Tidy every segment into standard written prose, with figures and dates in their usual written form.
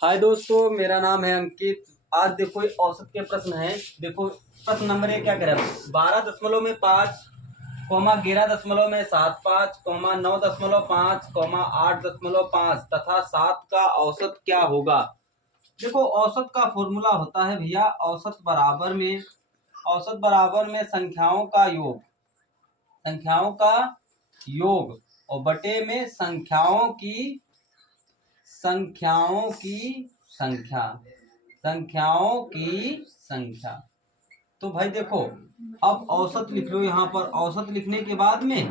हाय दोस्तों, मेरा नाम है अंकित। आज देखो ये औसत के प्रश्न हैं। देखो प्रश्न नंबर 1 क्या कह रहा है, 12.5 कॉमा 11.75 कॉमा 9.5 कॉमा 8.5 तथा 7 का औसत क्या होगा। देखो औसत का फॉर्मूला होता है भैया, औसत बराबर में संख्याओं का योग और बटे में संख्याओं की संख्या। तो भाई देखो, अब औसत लिख लो। यहाँ पर औसत लिखने के बाद में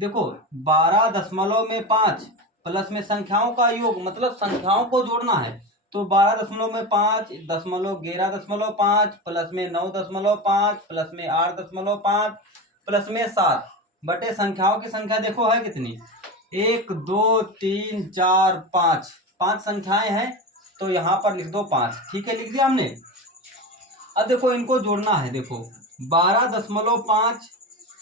देखो 12.5 प्लस में संख्याओं का योग, मतलब संख्याओं को जोड़ना है। तो 12.5 दशमलव 11.5 प्लस में 9.5 प्लस में 8.5 प्लस में 7 बटे संख्याओं की संख्या देखो है कितनी, 1 2 3 4 5, 5 संख्याएं हैं। तो यहाँ पर लिख दो 5। ठीक है, लिख दिया हमने। अब देखो इनको जोड़ना है। देखो 12.5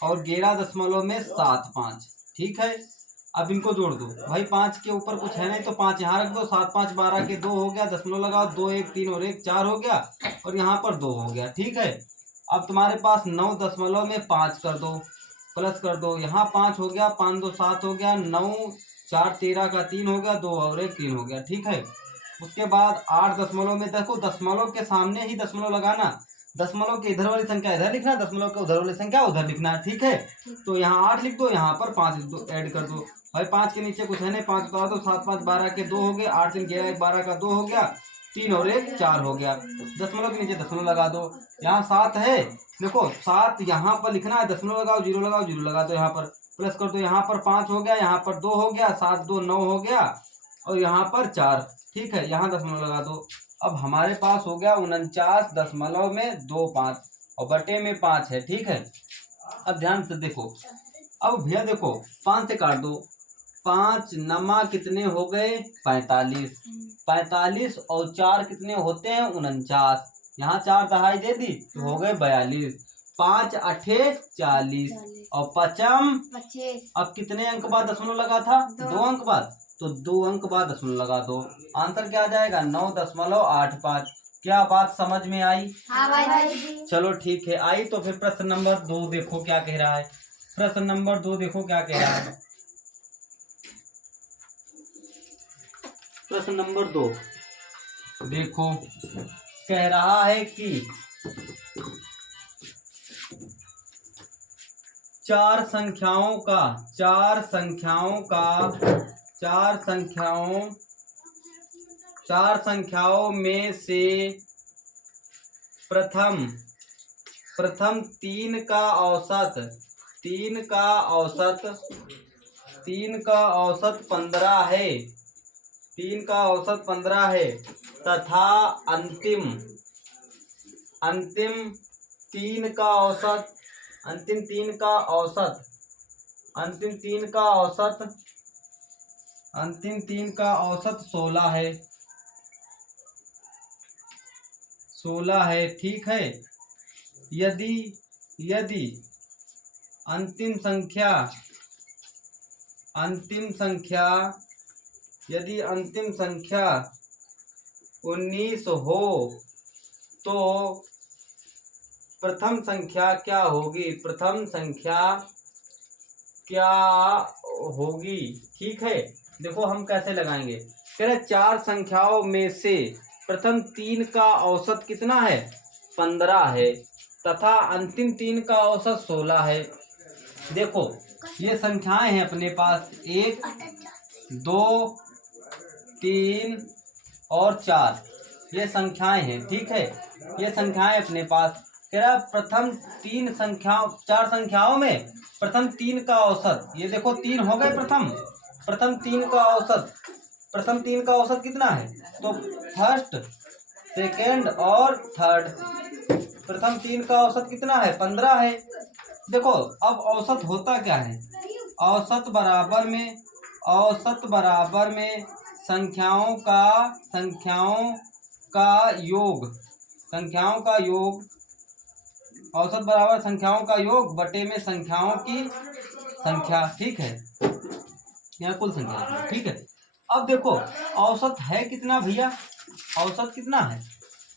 और 11.75। ठीक है, अब इनको जोड़ दो भाई। 5 के ऊपर कुछ है नहीं तो 5 यहाँ रख दो। 7 5 12 के 2 हो गया, दशमलव लगाओ, 2 1 3 और 1 4 हो गया, और यहाँ पर 2 हो गया। ठीक है, अब तुम्हारे पास 9.5 कर दो, प्लस कर दो, यहाँ 5 हो गया, 5 2 7 हो गया, 9 4 13 का 3 हो गया, 2 और 1 3 हो गया। ठीक है, उसके बाद 8 दशमलव में देखो, दशमलव के सामने ही दशमलव लगाना, दशमलव के इधर वाली संख्या इधर लिखना, दशमलव के उधर वाली संख्या उधर लिखना है। ठीक है, तो यहाँ 8 लिख दो, यहाँ पर 5 लिख दो, ऐड कर दो भाई। 5 के नीचे कुछ है नहीं, 5 उतार दो, 7 5 12 के 2 हो गए, 8 3 11 1 12 का 2 हो गया, 3 और 1 4 हो गया। दशमलव के नीचे दशमलव लगा दो। यहाँ 7 है, देखो 7 यहाँ पर लिखना है, दशमलव लगाओ, जीरो लगा दो, यहाँ पर प्लस कर दो। यहाँ पर 5 हो गया, यहाँ पर 2 हो गया, 7 2 9 हो गया, और यहाँ पर 4। ठीक है, यहाँ दशमलव लगा दो। अब हमारे पास हो गया 49.25 और बटे में 5 है। ठीक है, अब ध्यान से देखो। अब भैया देखो 5 से काट दो, 5 नमा कितने हो गए, 45। 45 और 4 कितने होते हैं, 49। यहाँ 4 दहाई दे दी तो हो गए 42। 5 8 40 और 5 25। अब कितने अंक बाद दशमलव लगा था, 2 अंक बाद, तो 2 अंक बाद दशमलव लगा दो। आंसर क्या आ जाएगा, 9.85। क्या बात समझ में आई? हाँ भाई। चलो ठीक है, आई तो फिर प्रश्न नंबर 2 देखो क्या कह रहा है। प्रश्न नंबर 2 देखो क्या कह रहा है। प्रश्न नंबर 2 देखो, कह रहा है कि चार संख्याओं में से प्रथम 3 का औसत 15 है। 3 का औसत 15 है तथा अंतिम 3 का औसत 16 है। 16 है। ठीक है, यदि अंतिम संख्या 19 हो तो प्रथम संख्या क्या होगी। ठीक है, देखो हम कैसे लगाएंगे। कह रहे 4 संख्याओं में से प्रथम 3 का औसत कितना है, 15 है तथा अंतिम 3 का औसत 16 है। देखो ये संख्याएं हैं अपने पास, 1 2 3 और 4, ये संख्याएं हैं। ठीक है, ये संख्याएं अपने पास। कह रहा प्रथम 4 संख्याओं में प्रथम 3 का औसत, ये देखो 3 हो गए। प्रथम 3 का औसत कितना है, तो फर्स्ट सेकेंड और थर्ड, प्रथम 3 का औसत कितना है, 15 है। देखो अब औसत होता क्या है, औसत बराबर में संख्याओं का योग, औसत बराबर संख्याओं का योग बटे में संख्याओं की संख्या। ठीक है, यहाँ कुल संख्या। ठीक है, अब देखो औसत है कितना भैया, औसत कितना है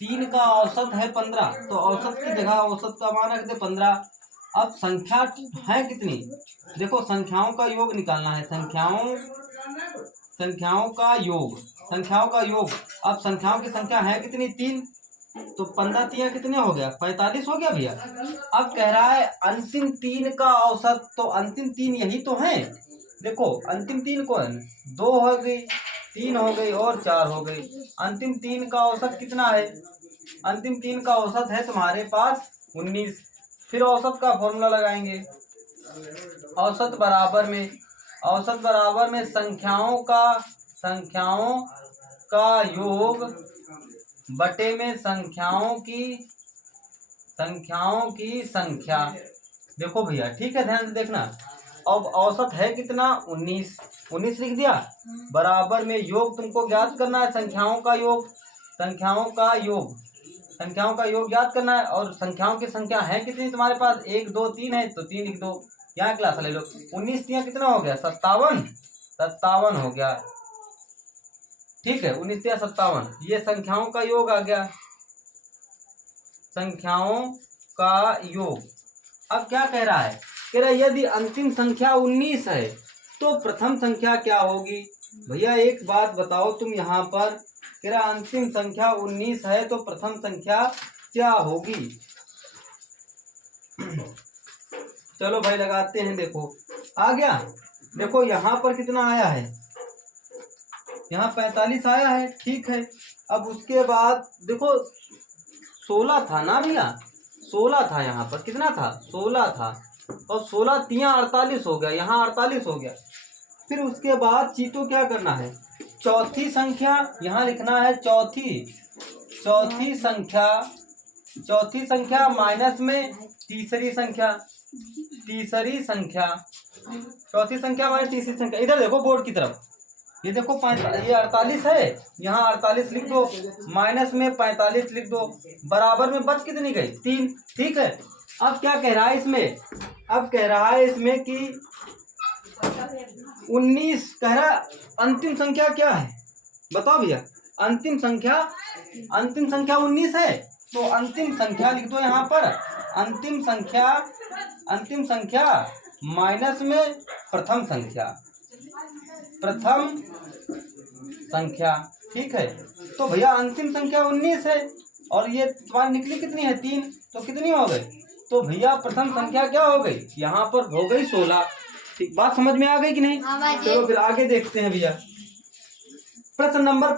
3 का औसत है 15, तो औसत की जगह औसत का मान रख दे 15। अब संख्या है कितनी, देखो संख्याओं का योग निकालना है, संख्याओं का योग, संख्याओं का योग। अब संख्याओं की संख्या है कितनी 3, तो 15 तिया कितने हो गया 45 हो गया भैया। अब कह रहा है अंतिम 3 का औसत, तो अंतिम 3 यही तो है, देखो अंतिम 3 को है 2 हो गई, 3 हो गई और 4 हो गई। अंतिम 3 का औसत कितना है, अंतिम 3 का औसत है तुम्हारे पास 19। फिर औसत का फॉर्मूला लगाएंगे, औसत बराबर में संख्याओं का योग बटे में संख्याओं की संख्या। देखो भैया ठीक है, ध्यान से देखना। अब औसत है कितना 19 लिख दिया, बराबर में योग तुमको ज्ञात करना है, संख्याओं का योग ज्ञात करना है। और संख्याओं की संख्या है कितनी तुम्हारे पास 1 2 3 है, तो 3 लिख दो। यहाँ क्लास ले लो, 19 तिया कितना हो गया 57 हो गया, ठीक है 19 तिया 57, ये संख्याओं का योग आ गया, संख्याओं का योग। अब क्या कह रहा है, कह रहा है यदि अंतिम संख्या 19 है तो प्रथम संख्या क्या होगी। भैया एक बात बताओ तुम, यहाँ पर कह रहा अंतिम संख्या 19 है तो प्रथम संख्या क्या होगी। चलो भाई लगाते हैं, देखो आ गया। देखो यहाँ पर कितना आया है, यहाँ 45 आया है, ठीक है। अब उसके बाद देखो 16 था ना भैया, 16 था, यहाँ पर कितना था 16 था, और 16 तिया 48 हो गया, यहाँ 48 हो गया। फिर उसके बाद चीतो क्या करना है, चौथी संख्या यहाँ लिखना है, चौथी संख्या माइनस में तीसरी संख्या, चौथी संख्या माइनस तीसरी संख्या। इधर देखो बोर्ड की तरफ, ये देखो ये 48 है, यहाँ 48 लिख दो, माइनस में 45 लिख दो, बराबर में बच कितनी गई 3, ठीक है। अब क्या कह रहा है इसमें, अब कह रहा है इसमें कि 19 कह रहा है, अंतिम संख्या क्या है बताओ भैया, अंतिम संख्या 19 है, तो अंतिम संख्या लिख दो यहाँ पर, अंतिम संख्या माइनस में प्रथम संख्या, ठीक है। तो भैया अंतिम संख्या 19 है और ये तुम्हारी निकली कितनी है 3, तो कितनी हो गई, तो भैया प्रथम संख्या क्या हो गई, यहाँ पर हो गई 16। ठीक, बात समझ में आ गई कि नहीं। चलो फिर आगे देखते हैं भैया, प्रश्न नंबर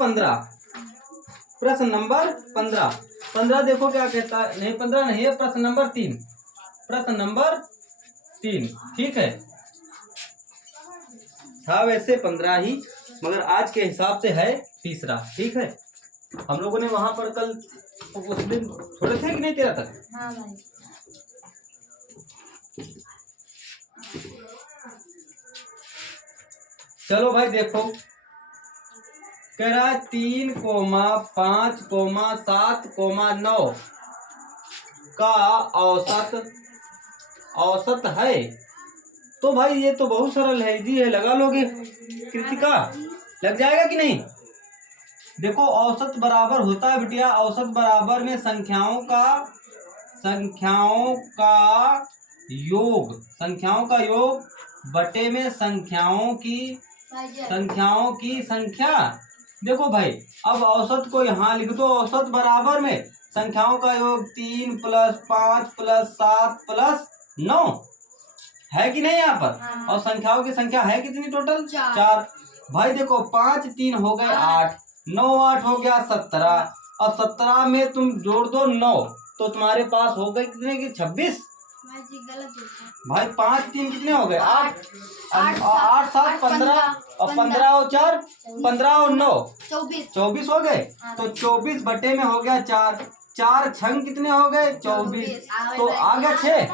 15 देखो क्या कहता है, नहीं 15 नहीं है, प्रश्न नंबर 3, ठीक है। था वैसे 15 ही, मगर आज के हिसाब से है तीसरा, ठीक है। हम लोगों ने वहां पर कल उस दिन थोड़े थे कि नहीं 13 तक। हाँ भाई। चलो भाई देखो, कह रहा है 3, 5, 7, 9 का औसत है, तो भाई ये तो बहुत सरल है, इजी है, लगा लोगे कृतिका, लग जाएगा कि नहीं। देखो औसत बराबर होता है बिटिया, औसत बराबर में संख्याओं का योग बटे में संख्याओं की संख्या। देखो भाई अब औसत को यहाँ लिख दो, औसत बराबर में संख्याओं का योग 3 + 5 + 7 + 9 है कि नहीं यहाँ पर, और संख्याओं की संख्या है कितनी टोटल 4। भाई देखो 5 3 हो गए 8, 9 8 हो गया 17, और 17 में तुम जोड़ दो 9, तो तुम्हारे पास हो गए कितने की 26। भाई 5 3 कितने हो गए 8, 8 7 15, और 15 और 4 15 और 9 24 हो गए, तो 24 बटे में हो गया 4 छंग कितने हो गए 24, तो आ गया 6।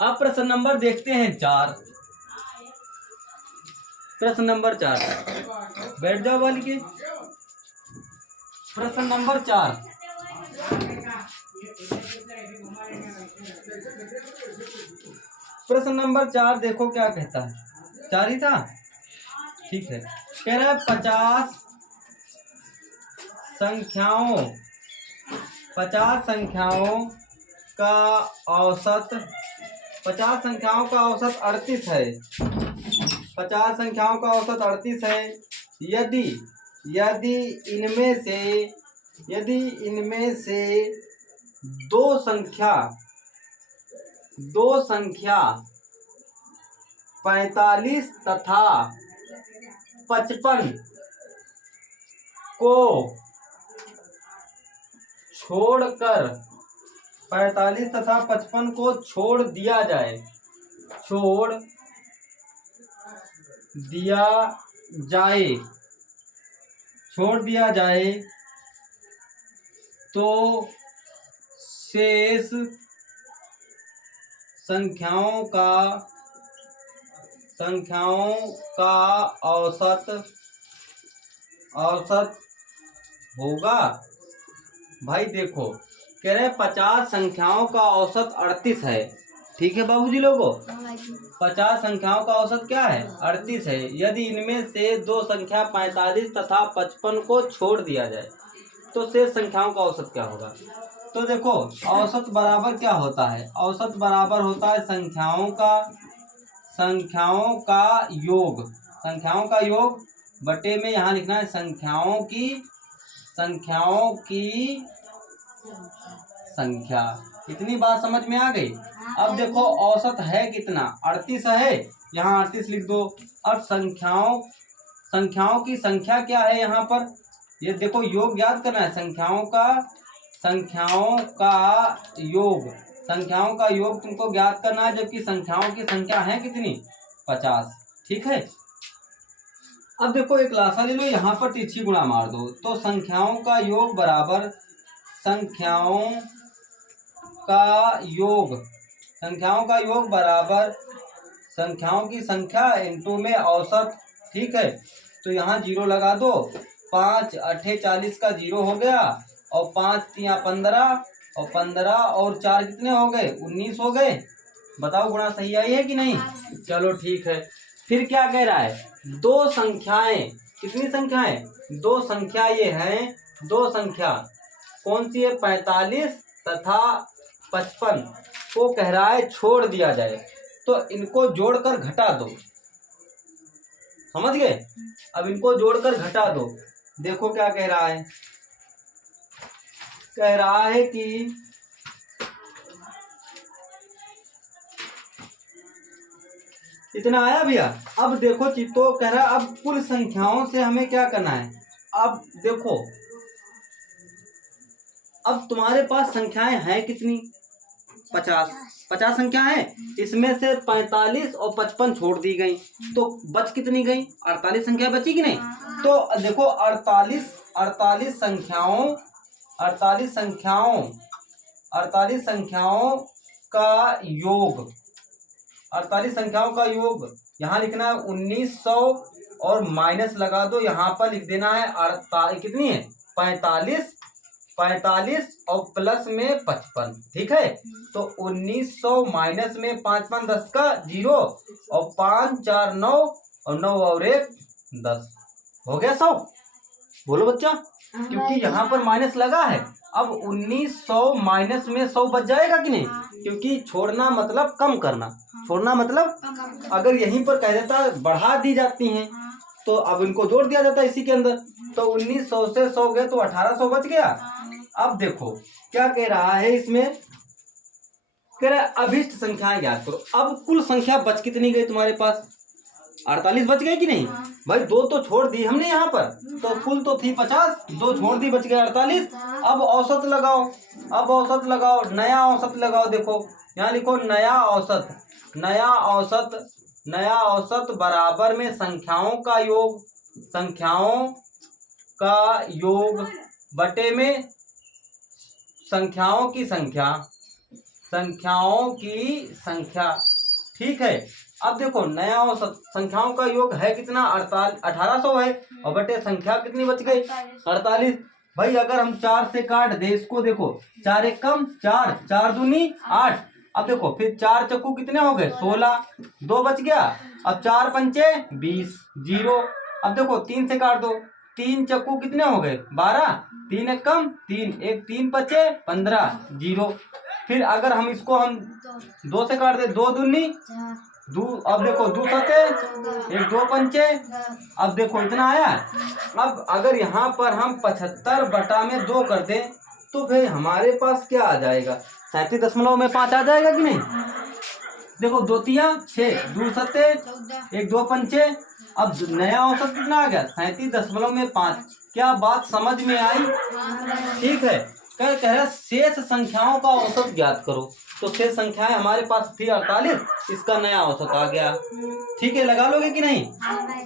अब प्रश्न नंबर देखते हैं 4, प्रश्न नंबर 4, बैठ जाओ वाली के। प्रश्न नंबर 4, प्रश्न नंबर 4 देखो क्या कहता है, 4 ही था, ठीक है। कह रहा है 50 संख्याओं का औसत 38 है। 50 संख्याओं का औसत 38 है। यदि यदि इनमें से दो संख्या 45 तथा 55 को छोड़कर 45 तथा 55 को छोड़ दिया जाए तो शेष संख्याओं का औसत होगा। भाई देखो, कह रहे 50 संख्याओं का औसत 38 है। ठीक है बाबूजी लोगों, 50 संख्याओं का औसत क्या है? 38 है। यदि इनमें से दो संख्या 45 तथा 55 को छोड़ दिया जाए तो शेष संख्याओं का औसत क्या होगा? तो देखो, औसत बराबर क्या होता है? औसत बराबर होता है संख्याओं का योग बटे में यहाँ लिखना है संख्याओं की संख्या। इतनी बात समझ में आ गई? अब देखो औसत है कितना? 38 है, यहाँ 38 लिख दो। अब संख्याओं की संख्या क्या है यहाँ पर? ये देखो योग याद करना है। संख्याओं का योग तुमको ज्ञात करना है, जबकि संख्याओं की संख्या है कितनी? 50। ठीक है। अब देखो एक लासा ले लो, यहाँ पर तिरछी गुणा मार दो तो संख्याओं का योग बराबर संख्याओं की संख्या इनटू में औसत। ठीक है, तो यहाँ 0 लगा दो। 5 8 40 का 0 हो गया, और 5 3 15, और 15 और 4 कितने हो गए? 19 हो गए। बताओ गुणा सही आई है कि नहीं? चलो ठीक है। फिर क्या कह रहा है? दो संख्याएं, कितनी संख्याएं? दो संख्या ये हैं, दो संख्या कौन सी है? 45 तथा 55 को कह रहा है छोड़ दिया जाए, तो इनको जोड़कर घटा दो। समझ गए? अब इनको जोड़कर घटा दो। देखो क्या कह रहा है? कह रहा है कि इतना आया भैया। अब देखो चित्तो कह रहा है अब कुल संख्याओं से हमें क्या करना है? अब देखो, अब तुम्हारे पास संख्याएं हैं कितनी? 50 संख्या है। इसमें से 45 और 55 छोड़ दी गई, तो बच कितनी गई? 48 संख्या बची कि नहीं? तो देखो 48 संख्याओं का योग, 48 संख्याओं का योग यहाँ लिखना है 1900, और माइनस लगा दो। यहाँ पर लिख देना है कितनी है? 45 और प्लस में 55। ठीक है, तो 1900 माइनस में 5 5 10 का 0, और 5 4 9, और 9 और 1 10 हो गया 100। बोलो बच्चा, क्योंकि यहाँ पर माइनस लगा है। अब 1900 माइनस में 100 बच जाएगा कि नहीं? क्योंकि छोड़ना मतलब कम करना, छोड़ना मतलब अगर यहीं पर कह देता बढ़ा दी जाती हैं, तो अब इनको जोड़ दिया जाता है इसी के अंदर। तो 1900 से 100 गए तो 1800 बच गया। अब देखो क्या कह रहा है इसमें? कह रहा है अभिष्ट संख्याएं ज्ञात करो। अब कुल संख्या बच कितनी गई तुम्हारे पास? 48 बच गए कि नहीं? भाई 2 तो छोड़ दी हमने यहाँ पर, तो कुल तो थी 50, 2 छोड़ दी, बच गए 48। अब औसत लगाओ, नया औसत लगाओ। देखो यहाँ लिखो नया औसत बराबर में संख्याओं का योग बटे में संख्याओं की संख्या। ठीक है। अब देखो नया औसत संख्याओं का योग है कितना? 1800 है, और बटे संख्या कितनी बच गई? 48। भाई अगर हम 4 से काट दे इसको, देखो 4 एक कम 4, 4 दूनी 8, अब देखो फिर 4 चक्कू कितने हो गए 16, 2 बच गया। अब 4 पंचे 20, 0। अब देखो 3 से काट दो, 3 चक्कू कितने हो गए 12, 3 एक कम 3, एक 3 बचे 15, 0। फिर अगर हम इसको हम 2 से काट दे, 2 दूनी दो, अब देखो 2 सते, एक 2 पंचे, अब देखो इतना आया। अब अगर यहाँ पर हम 75 बटा में 2 कर दें तो फिर हमारे पास क्या आ जाएगा 37.5 आ जाएगा कि नहीं। देखो 2 तिया 6, 2 सते, एक 2 पंचे, अब नया औसत कितना आ गया 37.5। क्या बात समझ में आई। ठीक है, कह रहा शेष संख्याओं का औसत ज्ञात करो। तो शेष संख्याएं हमारे पास थी 48, इसका नया औसत आ गया। ठीक है, लगा लोगे कि नहीं।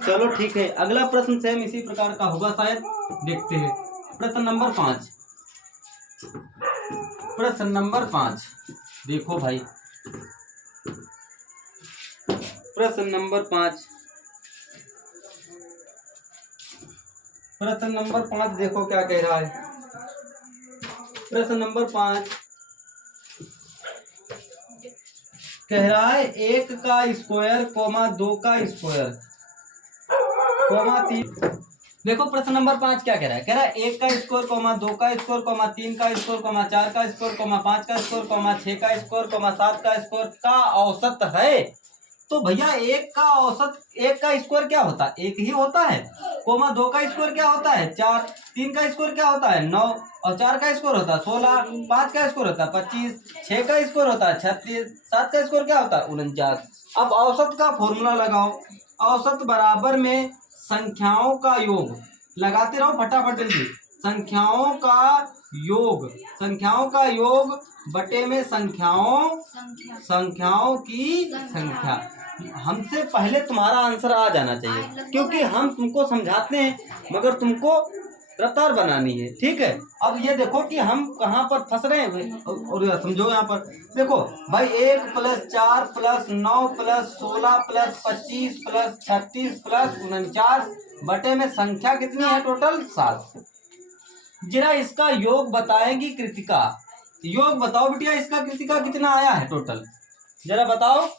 चलो ठीक है, अगला प्रश्न सेम इसी प्रकार का होगा शायद, देखते हैं। प्रश्न नंबर 5, प्रश्न नंबर 5 देखो भाई, प्रश्न नंबर 5, प्रश्न नंबर 5 देखो क्या कह रहा है। प्रश्न नंबर 5 कह रहा है 1 का स्क्वायर, 2 का स्क्वायर, 3। देखो प्रश्न नंबर 5 क्या कह रहा है। कह रहा है 1 का स्क्वायर, 2 का स्क्वायर, 3 का स्क्वायर, 4 का स्क्वायर, 5 का स्क्वायर, 6 का स्क्वायर, 7 का स्क्वायर का औसत है। तो भैया 1 का औसत, 1 का स्क्वायर क्या होता है 1 ही होता है, 2 का स्क्वायर क्या होता है 4, 3 का स्क्वायर क्या होता है 9, और 4 का स्क्वायर होता है 16, 5 का स्क्वायर होता है 25, 6 का स्क्वायर होता है 36, 7 का स्क्वायर क्या होता है 49। अब औसत का फॉर्मूला लगाओ। औसत बराबर में संख्याओं का योग, लगाते रहो फटाफट जल्दी। संख्याओं का योग, संख्याओं का योग बटे में संख्याओं की संख्या। हमसे पहले तुम्हारा आंसर आ जाना चाहिए, क्योंकि हम तुमको समझाते हैं मगर तुमको रफ्तार बनानी है। ठीक है, अब ये देखो कि हम कहाँ पर फंस रहे हैं, और समझो यहाँ पर देखो भाई 1 + 4 + 9 + 16 + 25 + 36 + 49 बटे में संख्या कितनी है टोटल 7। जरा इसका योग बताएगी कृतिका। योग बताओ बिटिया, इसका कृतिका कितना आया है टोटल, जरा बताओ।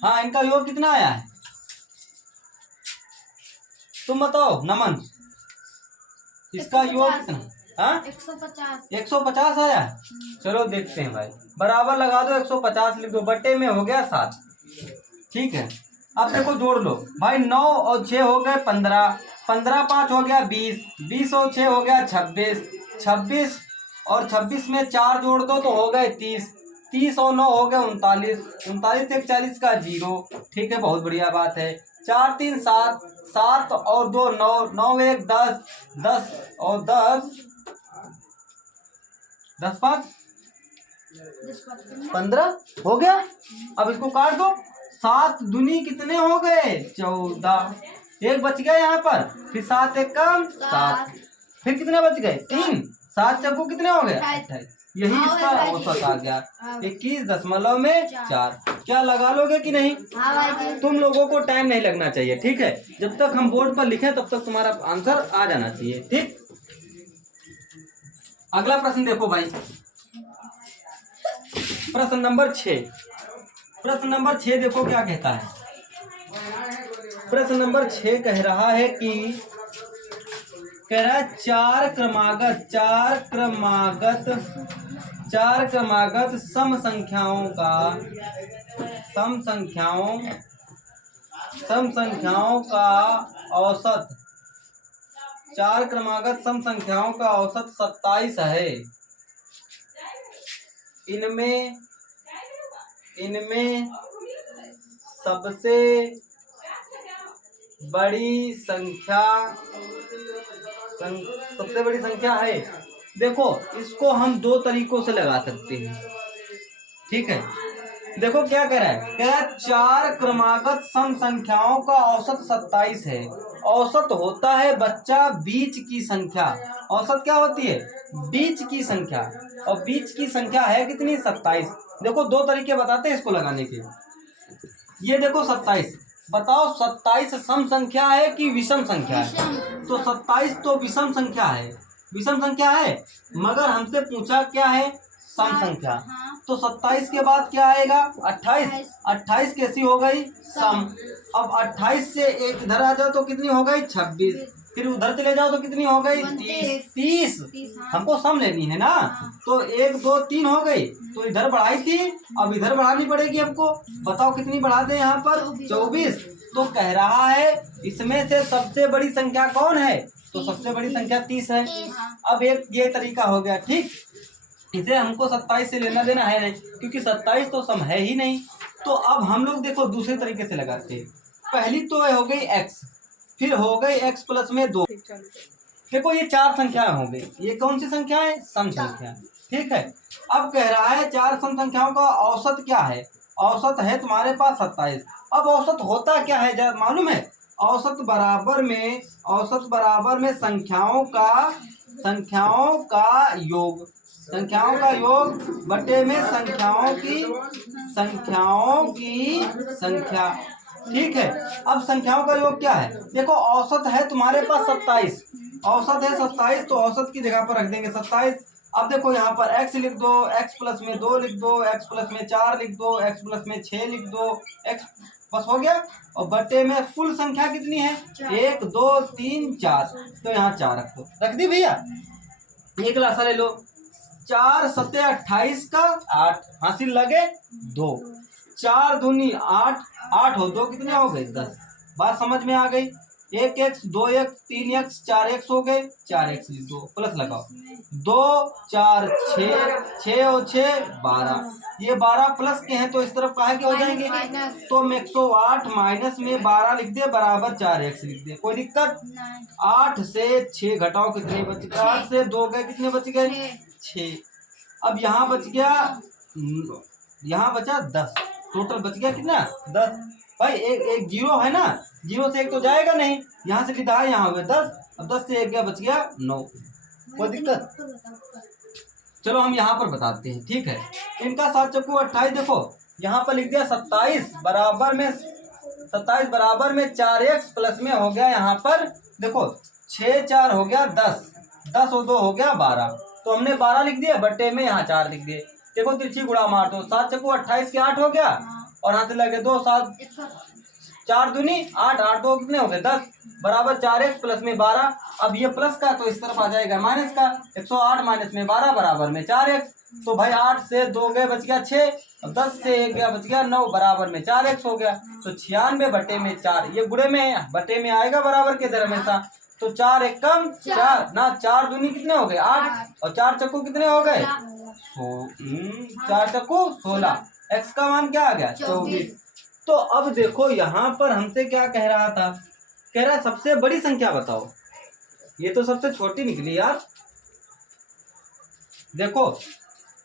हाँ, इनका योग कितना आया है तुम बताओ नमन, इसका योग कितना। हाँ 150 आया है। चलो देखते हैं भाई, बराबर लगा दो, 150 लिख दो, बट्टे में हो गया 7। ठीक है, अब देखो जोड़ लो भाई, 9 और 6 हो गए 15, 15 5 हो गया 20, 20 और 6 हो गया 26, 26 और 26 में 4 जोड़ दो तो हो गए 30, 30 और 9 हो गए 39, 39 से 40 का 0। ठीक है, बहुत बढ़िया बात है। 4 3 7, 7 और 2 9, 9 1 10, 10 और 10, 10 5 15 हो गया। अब इसको काट दो, 7 दूनी कितने हो गए 14, एक बच गया यहाँ पर, फिर 7 एक कम 7, फिर कितने बच गए 3, 7 चक्कू कितने हो गए 28। यही इसका औसत आ गया 21.4। क्या लगा लोगे कि नहीं। तुम लोगों को टाइम नहीं लगना चाहिए, ठीक है, जब तक हम बोर्ड पर लिखें तब तक तुम्हारा आंसर आ जाना चाहिए। ठीक, अगला प्रश्न देखो भाई, प्रश्न नंबर 6। प्रश्न नंबर 6 देखो क्या कहता है। प्रश्न नंबर 6 कह रहा है कि चार क्रमागत सम संख्याओं का औसत, 4 क्रमागत सम संख्याओं का औसत 27 है। इनमें सबसे बड़ी संख्या है। देखो इसको हम 2 तरीकों से लगा सकते हैं। ठीक है, देखो क्या कह रहा है, कह रहा है 4 क्रमागत सम संख्याओं का औसत 27 है। औसत होता है बच्चा बीच की संख्या। औसत क्या होती है, बीच की संख्या, और बीच की संख्या है कितनी 27। देखो 2 तरीके बताते हैं इसको लगाने के। ये देखो 27, बताओ 27 सम संख्या है कि विषम संख्या है। तो 27 तो विषम संख्या है, विषम संख्या है, मगर हमसे पूछा क्या है सम संख्या। तो 27 के बाद क्या आएगा? 28। 28 कैसी हो गई? सम। अब 28 से एक इधर आ जाओ तो कितनी हो गई? 26। फिर उधर चले जाओ तो कितनी हो गई? 30। हमको सम लेनी है ना, तो 1 2 3 हो गई, तो इधर बढ़ाई थी, अब इधर बढ़ानी पड़ेगी हमको। बताओ कितनी बढ़ा दे यहाँ पर? 24। तो कह रहा है इसमें से सबसे बड़ी संख्या कौन है? तो सबसे बड़ी संख्या 30 है। अब एक ये तरीका हो गया, ठीक। इसे हमको 27 से लेना देना है नहीं, क्योंकि 27 तो सम है ही नहीं। तो अब हम लोग देखो दूसरे तरीके से लगाते हैं। पहली तो हो गई x, फिर हो गई x प्लस में 2। देखो ये 4 संख्याएं हो गई। ये कौन सी संख्या है? सम संख्या। ठीक है। अब कह रहा है 4 सम संख्याओं का औसत क्या है? औसत है तुम्हारे पास 27। अब औसत होता क्या है जरा मालूम है? औसत बराबर में संख्याओं का योग, संख्याओं का योग बटे में संख्याओं की संख्या। ठीक है। अब संख्याओं का योग क्या है? देखो औसत है तुम्हारे पास 27, औसत है 27, तो औसत की जगह पर रख देंगे 27। अब देखो यहाँ पर x लिख दो, x प्लस में 2 लिख दो, x प्लस में 4 लिख दो, x प्लस में 6 लिख दो, x बस हो गया। और बटे में कुल संख्या कितनी है? 1 2 3 4, तो यहाँ 4 रख दो। रख दी भैया? एक लासा ले लो। 4 सत्ते 28 का 8 हासिल लगे 2, 4 दूनी 8, 8 हो 2 कितने हो गए? 10। बात समझ में आ गई? 1x 2x 3x 4x हो गए, 4x लिख दो, प्लस लगाओ 2 4 6, 6 और 6 12। ये 12 प्लस के हैं तो इस तरफ काहे के हो जाएंगे? तो 108 माइनस में 12 लिख दे बराबर 4x लिख दे। कोई दिक्कत? 8 से 6 घटाओ कितने बच गए? 8 से 2 गए, कितने बच गए? 6। अब यहाँ बच गया, यहाँ बचा 10। टोटल बच गया कितना? 10। भाई एक जीरो है ना, जीरो से एक तो जाएगा नहीं, यहाँ से लिखा है, यहाँ हुए 10। अब 10 से एक गया, बच गया 9। कोई दिक्कत? चलो हम यहाँ पर बताते हैं। ठीक है। इनका 7 चक्कू 28। देखो यहाँ पर लिख दिया 27 बराबर में 4x प्लस में हो गया यहाँ पर देखो 6 4 हो गया 10, 10 और 2 हो गया 12, तो हमने 12 लिख दिया, बटे में यहाँ 4 लिख दिए। देखो तिरछी गुणा मार दो, 7 चक्कू 28 के 8 हो गया, और हाथ लगे 2 7 4 दूनी 8, 8 2 कितने हो गए? 10 बराबर 4x प्लस में 12। अब ये प्लस का तो इस तरफ आ जाएगा माइनस का, 108 माइनस में 12 बराबर में 4x। तो भाई 8 से 2 गए, बच गया 6। अब 10 से 1 गया, बच गया 9 बराबर में 4x हो गया। तो 96 बटे में 4, ये गुणे में बटे में आएगा बराबर के इधर हमेशा। तो 4 1 कम 4 ना, 4 दूनी कितने हो गए? 8, और 4 चक्कू कितने हो गए? 4 चक्कू 16। x का मान क्या आ गया? 24। तो अब देखो यहाँ पर हमसे क्या कह रहा था? कह रहा सबसे बड़ी संख्या बताओ। ये तो सबसे छोटी निकली यार। देखो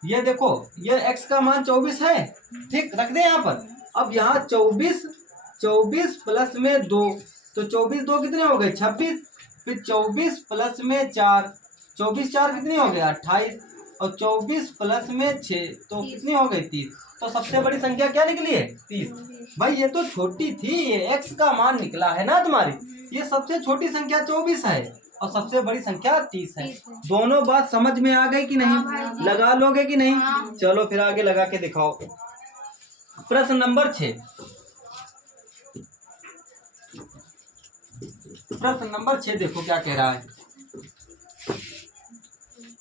ये x का मान 24 है, ठीक, रख दे यहाँ पर। अब यहाँ 24 प्लस में 2, तो 24 2 कितने हो गए? 26। फिर 24 प्लस में 4, 24 4 कितनी हो गए? 28, और 24 प्लस में 6 तो कितनी हो गई? 30। तो सबसे बड़ी संख्या क्या निकली है? 30। भाई ये तो छोटी थी, ये x का मान निकला है ना तुम्हारी। ये सबसे छोटी संख्या 24 है और सबसे बड़ी संख्या 30 है। दोनों बात समझ में आ गई कि नहीं? लगा लोगे कि नहीं? चलो फिर आगे लगा के दिखाओ। प्रश्न नंबर 6। प्रश्न नंबर 6 देखो क्या कह रहा है।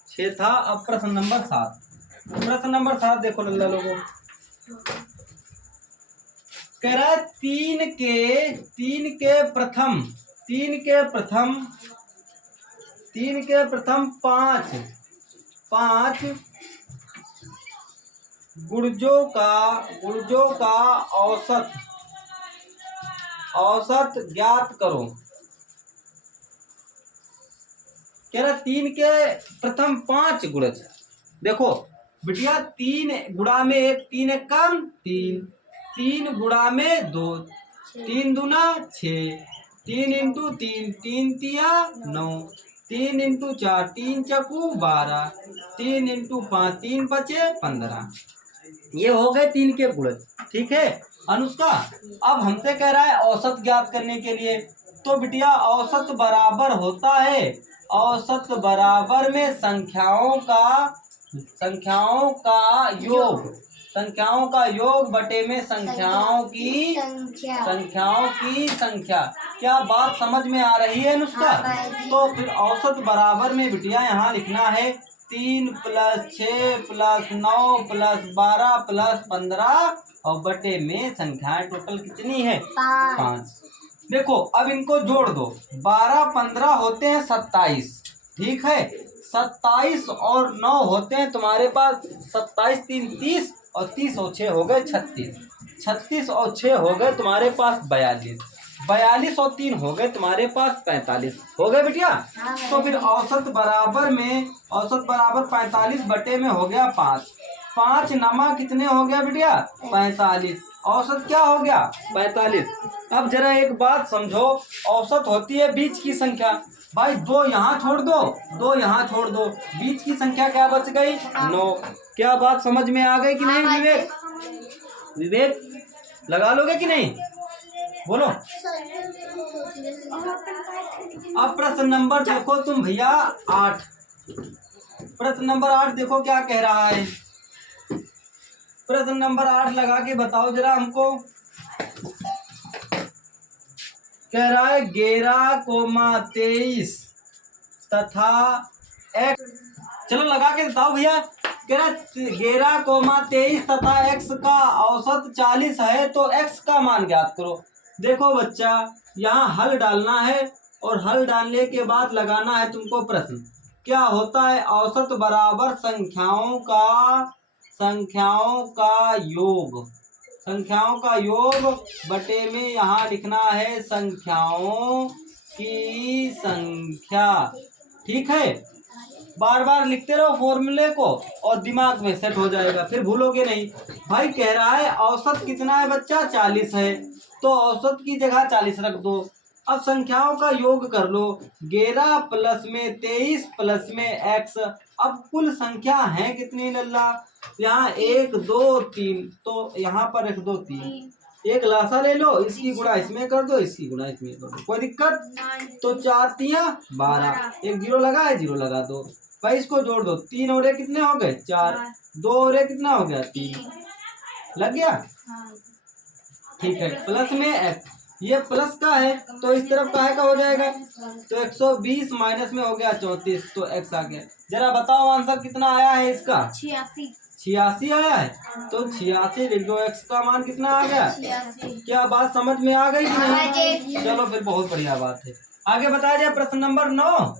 6 था, अब प्रश्न नंबर 7। प्रश्न नंबर 7 देखो लल्ला लोगों, कह रहा है 3 के प्रथम 5 गुणजों का औसत ज्ञात करो। कह रहा 3 के प्रथम 5 गुणज। देखो बिटिया 3 गुणा में 1, 3 1 कम 3, 3 गुणा में 2, 3 दूना 6, 3 इंटू 3, 3 तिया 9, 3 इंटू 4, 3 चकू 12, 3 इंटू 5, 3 बचे 15। ये हो गए 3 के गुणज। ठीक है अनुष्का, अब हमसे कह रहा है औसत ज्ञात करने के लिए। तो बिटिया औसत बराबर होता है, औसत बराबर में संख्याओं का संख्याओं का योग, संख्याओं का योग बटे में संख्याओं की संख्या। क्या बात समझ में आ रही है नुस्खा? तो फिर औसत बराबर में बिटिया यहाँ लिखना है 3 + 6 + 9 + 12 + 15 और बटे में संख्याएं टोटल कितनी है? 5। देखो अब इनको जोड़ दो, 12 15 होते हैं 27, ठीक है। 27 और 9 होते हैं तुम्हारे पास 27 3 30 और 30 और 6 हो गए 36। 36 और 6 हो गए तुम्हारे पास 42। 42 और 3 हो गए तुम्हारे पास 45। हो गए बिटिया? तो फिर औसत बराबर 45 बटे में हो गया 5। 5 नमा कितने हो गया बिटिया? 45। औसत क्या हो गया? 45। अब जरा एक बात समझो, औसत होती है बीच की संख्या। भाई 2 यहाँ छोड़ दो, 2 यहाँ छोड़ दो, बीच की संख्या क्या बच गई? 9। क्या बात समझ में आ गई कि नहीं विवेक? विवेक लगा लोगे कि नहीं? बोलो। अब प्रश्न नंबर देखो तुम भैया 8। प्रश्न नंबर 8 देखो क्या कह रहा है। प्रश्न नंबर 8 लगा के बताओ जरा हमको। कह रहा है 11,23 तथा x, चलो लगा के बताओ भैया। कह रहा है 11,23 तथा x का औसत 40 है तो x का मान ज्ञात करो। देखो बच्चा, यहाँ हल डालना है और हल डालने के बाद लगाना है तुमको प्रश्न। क्या होता है? औसत बराबर संख्याओं का योग, संख्याओं का योग बटे में यहाँ लिखना है संख्याओं की संख्या, ठीक है। बार बार लिखते रहो फॉर्मूले को और दिमाग में सेट हो जाएगा, फिर भूलोगे नहीं। भाई कह रहा है औसत कितना है बच्चा? 40 है, तो औसत की जगह 40 रख दो। अब संख्याओं का योग कर लो, 11 प्लस में 23 प्लस में x। अब कुल संख्या है कितनी लल्ला? यहाँ 1 2 3, तो यहाँ पर रख दो 3। एक लासा ले लो, इसकी गुणा इसमें कर दो, इसकी गुणा इसमें कर दो, कोई दिक्कत? तो 4 तिया 12, एक 0 लगा है, 0 लगा दो। भाई इसको जोड़ दो, 3 और 1 कितने हो गए? 4। 2 और 1 कितना हो गया? 3। लग गया? ठीक है। प्लस में x, ये प्लस का है तो इस तरफ का है का हो जाएगा, तो 120 माइनस में हो गया 34, तो x आ गया। जरा बताओ आंसर कितना आया है इसका? 86 आया है, तो 86 लिख दो। x का मान कितना आ गया? 86। क्या बात समझ में आ गई कि नहीं? चलो फिर बहुत बढ़िया बात है। आगे बताया जाए प्रश्न नंबर 9।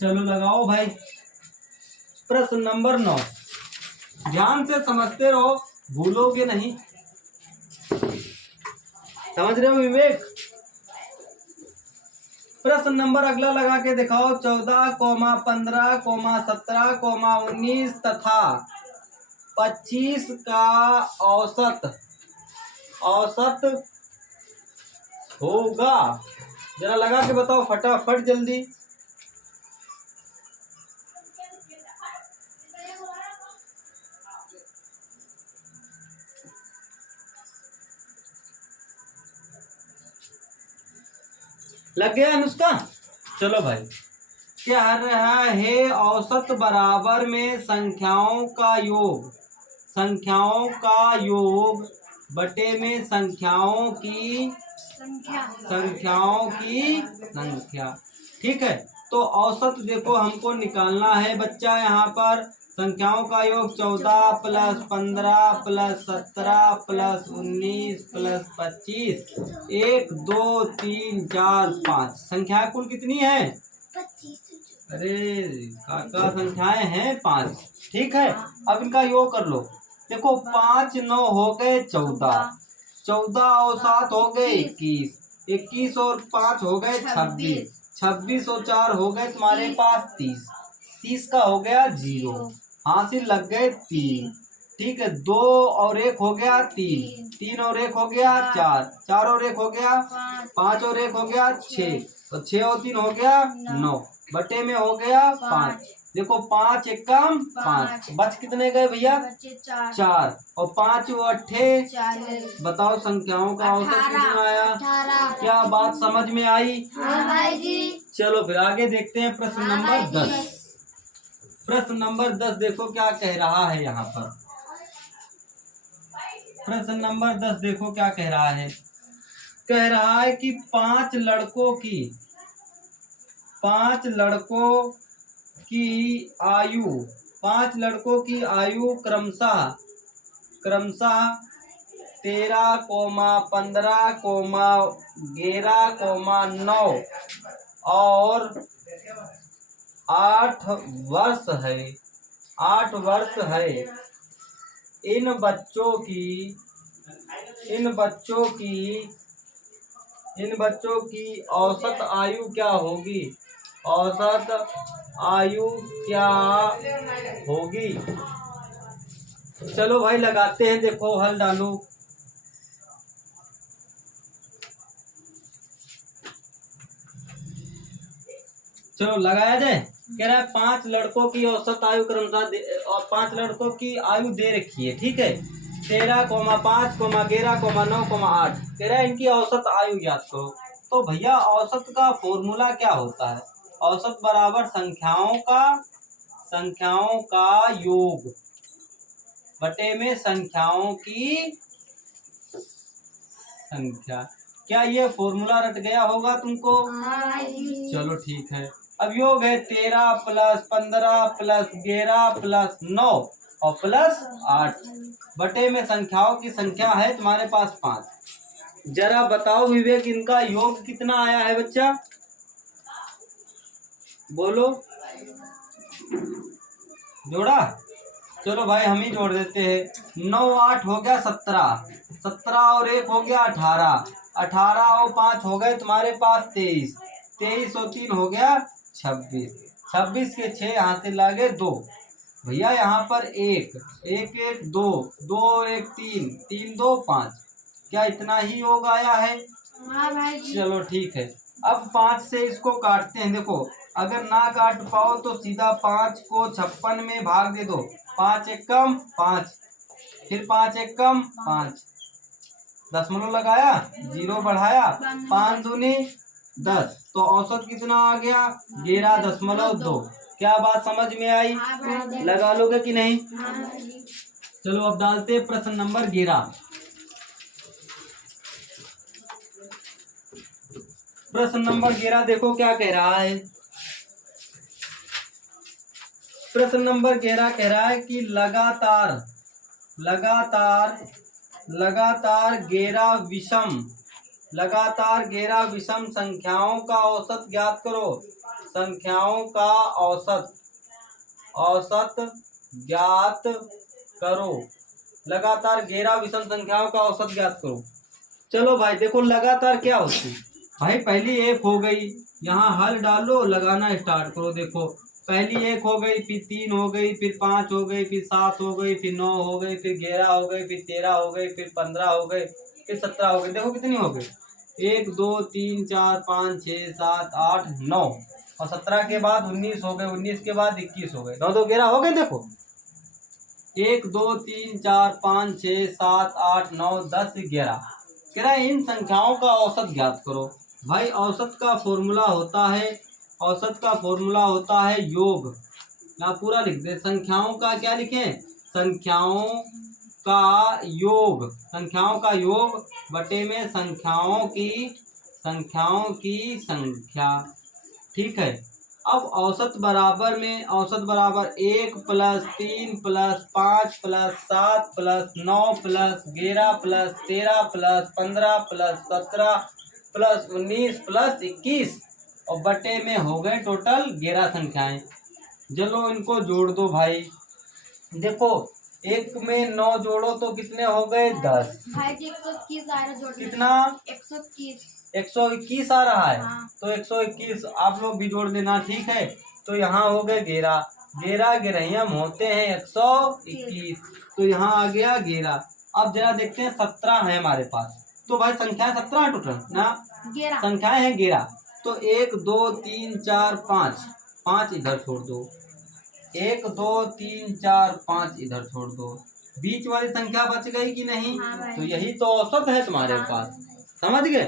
चलो लगाओ भाई प्रश्न नंबर 9, ध्यान से समझते रहो, भूलोगे नहीं। समझ रहे हो विवेक? प्रश्न नंबर अगला लगा के दिखाओ। 14, 15, 17, 19 तथा 25 का औसत होगा। जरा लगा के बताओ फटाफट जल्दी। लग गया अनुष्का? चलो भाई, क्या रहा है? औसत बराबर में संख्याओं का योग बटे में संख्याओं की संख्या, ठीक है। तो औसत देखो हमको निकालना है बच्चा। यहाँ पर संख्याओं का योग 14 + 15 + 17 + 19 + 25, 1 2 3 4 5 संख्याएं कुल कितनी है? 25। अरे काका संख्याएं हैं 5, ठीक है। अब इनका योग कर लो। देखो 5 9 हो गए 14, 14 और 7 हो गए 21, 21 और 5 हो गए 26, 26 और 4 हो गए तुम्हारे पास 30, 30 का हो गया 0, हासिल लग गए 3, ठीक है। 2 और 1 हो गया 3, 3 और 1 हो गया 4, 4 और 1 हो गया 5 और 1 हो गया 6, तो 6 और 3 हो गया 9, बटे में हो गया 5। देखो 5 एकम 5, बच कितने गए भैया? 4 और 5 8, बताओ संख्याओं का औसत कितना आया? 18। क्या बात समझ में आई? हाँ भाई जी। चलो फिर आगे देखते हैं प्रश्न नंबर 10। प्रश्न नंबर 10 देखो क्या कह रहा है यहाँ पर। प्रश्न नंबर 10 देखो क्या कह रहा है। कह रहा है कि पांच लड़कों की आयु क्रमशः 13, 15, 11, 9 और 8 वर्ष है। 8 वर्ष है। इन बच्चों की औसत आयु क्या होगी? औसत आयु क्या होगी? चलो भाई लगाते हैं, देखो हल डालो। चलो लगाया जाए। कह रहा है 5 लड़कों की औसत आयु क्रमशः और 5 लड़कों की आयु दे रखी है, ठीक है। 13, 5, 11, 9, 8 कह रहा है इनकी औसत आयु ज्ञात करो। तो भैया औसत का फॉर्मूला क्या होता है? औसत बराबर संख्याओं का योग बटे में संख्याओं की संख्या। क्या ये फॉर्मूला रट गया होगा तुमको? चलो ठीक है। अब योग है 13 + 15 + 11 + 9 और +8 बटे में संख्याओं की संख्या है तुम्हारे पास 5। जरा बताओ विवेक, इनका योग कितना आया है बच्चा? बोलो। जोड़ा? चलो भाई हम ही जोड़ देते हैं। 9 8 हो गया 17, 17 और 1 हो गया 18, 18 और 5 हो गए तुम्हारे पास 23, 23 और 3 हो गया 26, 26 के 6 यहाँ से लागे 2। भैया यहाँ पर 1 1 1 2 2 1 3 3 2 5। क्या इतना ही योग आया है? हाँ भाई। चलो ठीक है। अब 5 से इसको काटते हैं। देखो अगर ना काट पाओ तो सीधा 5 को 56 में भाग दे दो। 5 एक कम 5, फिर 5 एक कम 5, दशमलव लगाया, 0 बढ़ाया, 5 दूनी 10। तो औसत कितना आ गया? 11.2। क्या बात समझ में आई? लगा लोगे कि नहीं? चलो अब डालते हैं प्रश्न नंबर 11। प्रश्न नंबर 11 देखो क्या कह रहा है। प्रश्न नंबर 11 कह रहा है कि लगातार 11 विषम संख्याओं का औसत ज्ञात करो। संख्याओं का औसत ज्ञात करो। लगातार 11 विषम संख्याओं का औसत ज्ञात करो। चलो भाई देखो लगातार क्या होती है। भाई पहली 1 हो गई, यहाँ हल डालो, लगाना स्टार्ट करो। देखो पहली 1 हो गई, फिर 3 हो गई, फिर 5 हो गई, फिर 7 हो गई, फिर 9 हो गई, फिर 11 हो गई, फिर 13 हो गई, फिर 15 हो गई, फिर 17 हो गई। देखो कितनी हो गई? 1 2 3 4 5 6 7 8 9 और 17 के बाद 19 हो गए, 19 के बाद 21 हो गए, 9 2 11 हो गए। देखो 1 2 3 4 5 6 7 8 9 10 11। कह रहा है इन संख्याओं का औसत ज्ञात करो। भाई औसत का फॉर्मूला होता है योग। यहाँ पूरा लिख दे। संख्याओं का क्या लिखें? संख्याओं का योग बटे में संख्याओं की संख्या। ठीक है। अब औसत बराबर 1 + 3 + 5 + 7 + 9 + 11 + 13 + 15 + 17 + 19 + 21 और बटे में हो गए टोटल 11 संख्याएं। चलो इनको जोड़ दो भाई। देखो 1 में 9 जोड़ो तो कितने हो गए? 10। भाई 121 आ रहा जोड़। कितना? 121। 121 आ रहा है। हाँ। तो 121 आप लोग भी जोड़ देना, ठीक है। तो यहाँ हो गए 11, 11 गिरहियम होते हैं 121, तो यहाँ आ गया 11। अब जरा देखते हैं 17 है हमारे पास। तो भाई संख्याएं 17 है टोटल ना? संख्याएं हैं 11। तो 1 2 3 4 5, 5 इधर छोड़ दो। 1 2 3 4 5 इधर छोड़ दो। बीच वाली संख्या बच गई कि नहीं? तो यही तो औसत है तुम्हारे पास। समझ गए?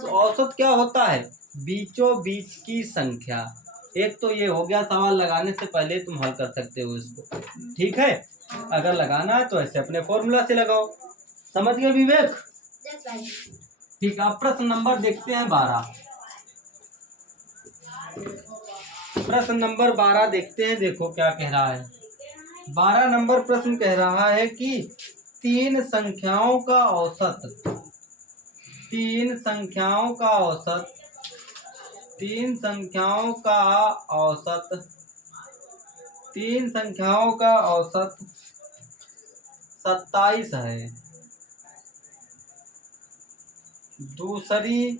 तो औसत क्या होता है? बीचों बीच की संख्या। एक तो ये हो गया, सवाल लगाने से पहले तुम हल कर सकते हो इसको, ठीक है। अगर लगाना है तो ऐसे अपने फॉर्मूला से लगाओ, समझ गए विवेक? यस भाई। ठीक है, अब प्रश्न नंबर देखते हैं 12। प्रश्न नंबर 12 देखते हैं, देखो क्या कह रहा है। 12 नंबर प्रश्न कह रहा है कि तीन संख्याओं का औसत, तीन संख्याओं का औसत, तीन संख्याओं का औसत, तीन संख्याओं का औसत 27 है। दूसरी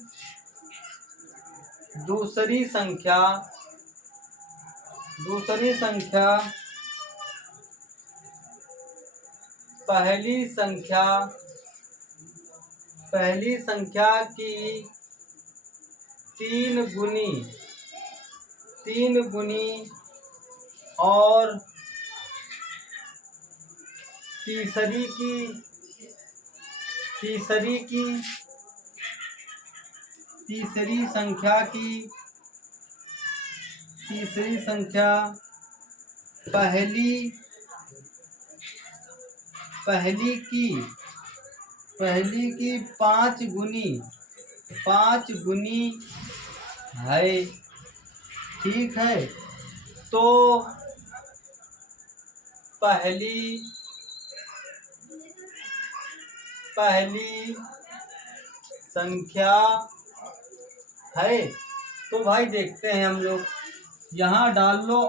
दूसरी संख्या दूसरी संख्या पहली संख्या पहली संख्या की तीन गुनी और तीसरी संख्या पहली की पाँच गुनी है, ठीक है। तो पहली संख्या है। तो भाई देखते हैं हम लोग, यहाँ डाल लो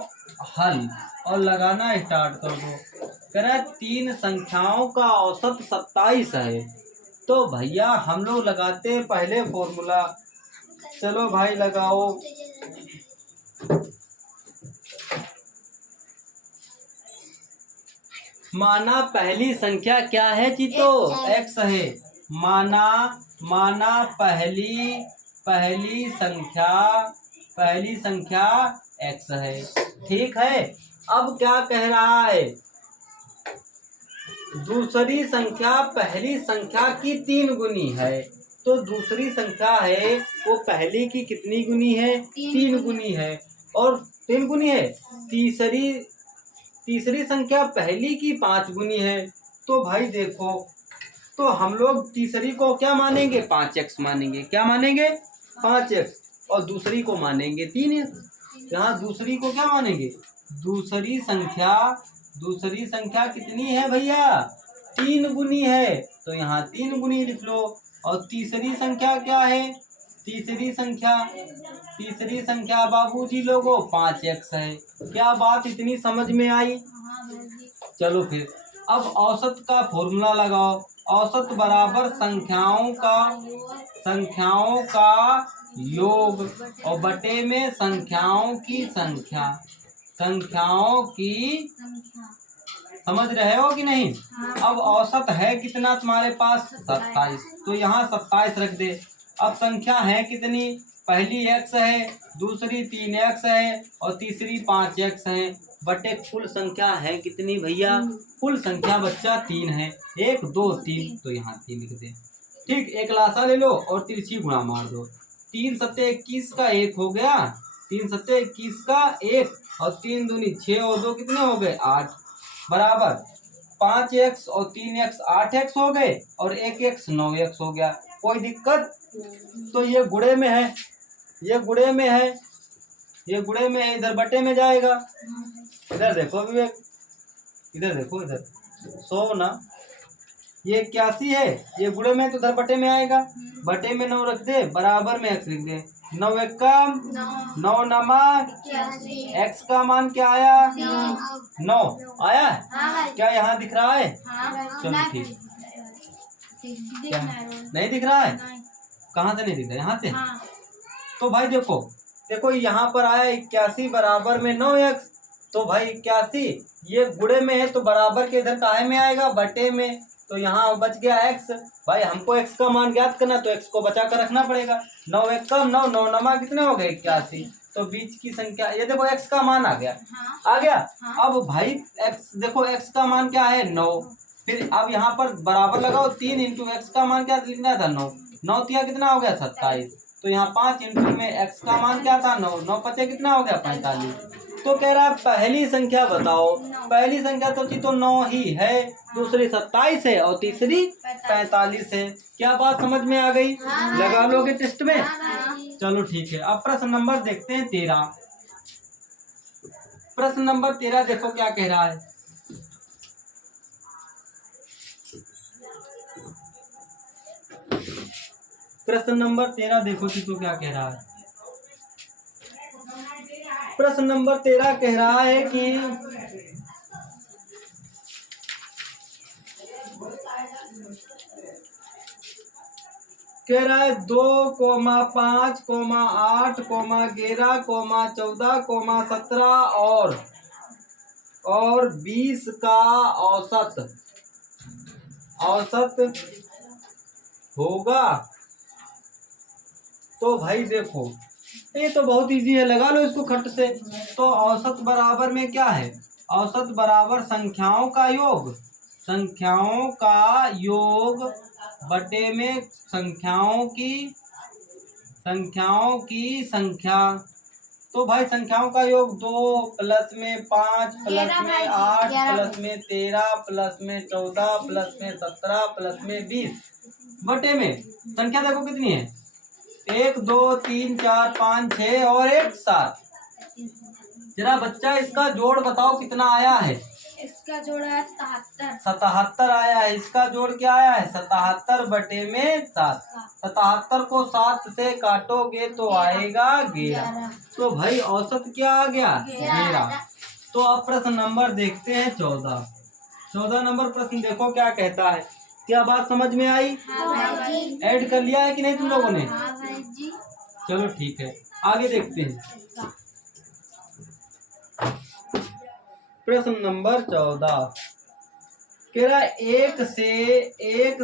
हल और लगाना स्टार्ट कर दो। कह रहा है तीन संख्याओं का औसत 27 है। तो भैया हम लोग लगाते हैं पहले फॉर्मूला। चलो भाई लगाओ। माना पहली संख्या क्या है चीतो? x है। माना पहली संख्या x है, ठीक है। अब क्या कह रहा है? दूसरी संख्या पहली संख्या की तीन गुनी है। तो दूसरी संख्या है वो पहली की कितनी गुनी है? तीन गुनी है। और तीन गुनी है। तीसरी संख्या पहली की 5 गुनी है। तो भाई देखो, तो हम लोग तीसरी को क्या मानेंगे? 5x मानेंगे। क्या मानेंगे? 5x। और दूसरी को मानेंगे 3x। यहाँ दूसरी को क्या मानेंगे? दूसरी संख्या कितनी है भैया? 3 गुनी है। तो यहाँ 3 गुनी लिख लो। और तीसरी संख्या क्या है? तीसरी संख्या बाबूजी लोगों 5x है। क्या बात इतनी समझ में आई? चलो फिर अब औसत का फॉर्मूला लगाओ। औसत बराबर संख्याओं का योग और बटे में संख्याओं की समझ रहे हो कि नहीं? अब औसत है कितना तुम्हारे पास? 27। तो यहाँ 27 रख दे। अब संख्या है कितनी? पहली x है, दूसरी 3x है और तीसरी 5x है। बटे कुल संख्या है कितनी भैया? कुल संख्या बच्चा 3 है। 1 2 3, तो यहाँ 3 लिख दे। ठीक, एक लासा ले लो और तिरछी गुणा मार दो। 3 सत्ते 21 का 1 हो गया। 3 सत्ते 21 का 1 और 3 दूनी 6 और 2 कितने हो गए? 8 बराबर 5x और 3x 8x हो गए और 1x 9x हो गया। कोई दिक्कत? तो ये गुणे में है, ये गुणे में है, ये गुणे में है, इधर बटे में जाएगा। इधर देखो विवेक, इधर देखो, इधर 100 ना, ये 81 है, ये गुणे में तो इधर बटे में आएगा। बटे में 9 रख दे, बराबर में x लिख दे। 9 1 9 नमा x का मान क्या आया? 9 आया। क्या यहाँ दिख रहा है? चलो ठीक, नहीं दिख रहा है? कहाँ से नहीं दिख रहा? यहाँ से। तो भाई देखो यहाँ पर आया 81 बराबर में 9x। तो भाई 81 ये गुणे में है तो बराबर के इधर काहे में आएगा? बटे में। तो यहाँ बच गया x। भाई हमको x का मान ज्ञात करना, तो x को बचा कर रखना पड़ेगा। 9 1 9 9 नमा कितने हो गए? 81। तो बीच की संख्या, ये देखो x का मान आ गया। आ गया। अब भाई x देखो, x का मान क्या है? 9। फिर अब यहाँ पर बराबर लगाओ 3 इंटू x का मान क्या लिखना था? 9 9 तिया कितना हो गया? 27। तो यहाँ 5 इंटू में x का मान क्या था 9, 9 पचे कितना हो गया 45। तो कह रहा है पहली संख्या बताओ, पहली संख्या तो थी तो 9 ही है, दूसरी 27 है और तीसरी 45 है। क्या बात समझ में आ गई? लगा लोगे टेस्ट में? चलो ठीक है। अब प्रश्न नंबर देखते हैं 13। प्रश्न नंबर 13 देखो क्या कह रहा है। प्रश्न नंबर 13 देखो कि तो क्या कह रहा है। प्रश्न नंबर 13 कह रहा है कि कह रहा है 2, 5, 8, 11, 14, 17 और 20 का औसत होगा। तो भाई देखो ये तो बहुत इजी है, लगा लो इसको खट से। तो औसत बराबर में क्या है? औसत बराबर संख्याओं का योग बटे में संख्याओं की संख्या। तो भाई संख्याओं का योग 2 प्लस में 5 प्लस में 8 प्लस में 13 प्लस में 14 प्लस में 17 प्लस में 20 बटे में संख्या देखो कितनी है, 1 2 3 4 5 6 और 1 7। जरा बच्चा इसका जोड़ बताओ कितना आया है? इसका जोड़ है 77। 77 आया है। इसका जोड़ क्या आया है? 77 बटे में 7। 77 को 7 से काटोगे तो आएगा 11। तो भाई औसत क्या आ गया? 11। तो अब प्रश्न नंबर देखते हैं 14। 14 नंबर प्रश्न देखो क्या कहता है। क्या बात समझ में आई? ऐड कर लिया है कि नहीं तुम लोगों ने? चलो ठीक है, आगे देखते हैं। प्रश्न नंबर 14 कह रहा है 1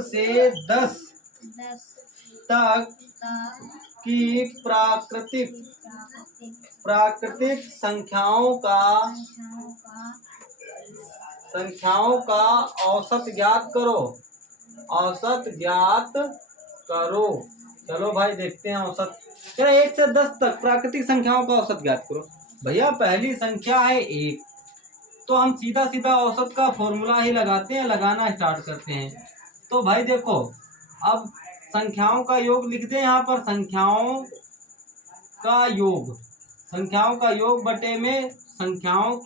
से 10 तक की प्राकृतिक संख्याओं का औसत ज्ञात करो। चलो भाई देखते हैं औसत। कह रहा है 1 से 10 तक प्राकृतिक संख्याओं का औसत ज्ञात करो। भैया पहली संख्या है 1, तो हम सीधा सीधा औसत का फॉर्मूला ही लगाते हैं, लगाना स्टार्ट करते हैं। तो भाई देखो अब संख्याओं का योग लिख दे यहाँ पर, संख्याओं का योग बटे में संख्याओं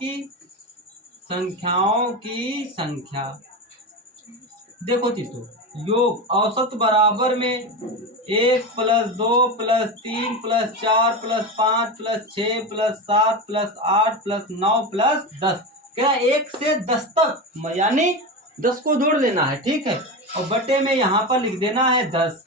की संख्या। देखो चीतो योग औसत बराबर में 1 plus 2 plus 3 plus 4 plus 5 plus 6 plus 7 plus 8 plus 9 plus 10। क्या 1 से 10 तक यानी 10 को जोड़ लेना है, ठीक है, और बटे में यहाँ पर लिख देना है 10।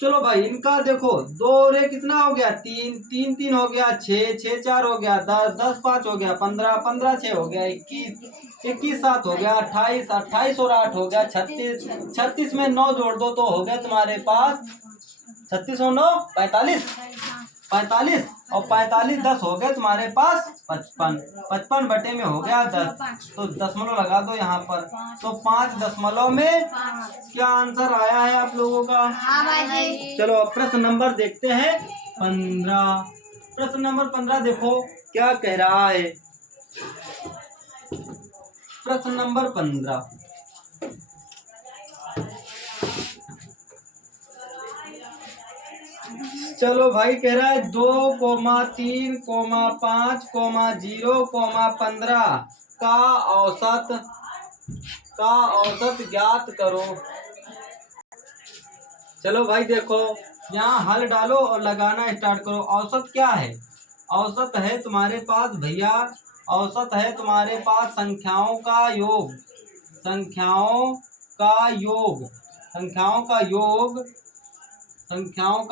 चलो भाई इनका देखो 2 रे कितना हो गया 3, 3 3 हो गया 6, 6 4 हो गया 10, 10 5 हो गया 15, 15 6 हो गया 21, 21 7 हो गया 28, 28 और 8 हो गया 36, 36 में 9 जोड़ दो तो हो गया तुम्हारे पास 36 और 9 45, 45 और 45 10 हो गए तुम्हारे पास 55, 55 बटे में हो गया 10। तो दशमलव लगा दो यहाँ पर। तो 5 दशमलव में क्या आंसर आया है आप लोगों का? चलो अब प्रश्न नंबर देखते हैं 15। प्रश्न नंबर 15 देखो क्या कह रहा है। प्रश्न नंबर 15 चलो भाई कह रहा है 2, 3, 5, 0, 15 का औसत ज्ञात करो। चलो भाई देखो यहाँ हल डालो और लगाना स्टार्ट करो। औसत क्या है? औसत है तुम्हारे पास भैया, औसत है तुम्हारे पास संख्याओं का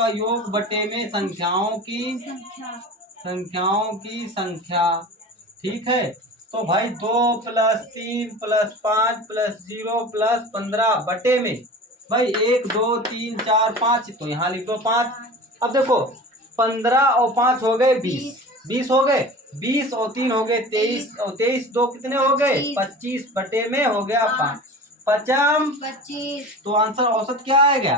योग बटे में संख्याओं की संख्या, ठीक है। तो भाई 2 प्लस 3 प्लस 5 प्लस 0 प्लस 15 बटे में भाई 1 2 3 4 5, तो यहाँ लिख दो 5। अब देखो 15 और 5 हो गए 20, 20 हो गए 20 और 3 हो गए 23 और 23 2 कितने हो गए 25 बटे में हो गया 5, 25। तो आंसर औसत क्या आएगा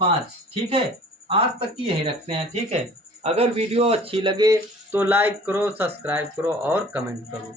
5, ठीक है। आज तक की यही रखते हैं। ठीक है, अगर वीडियो अच्छी लगे तो लाइक करो, सब्सक्राइब करो और कमेंट करो।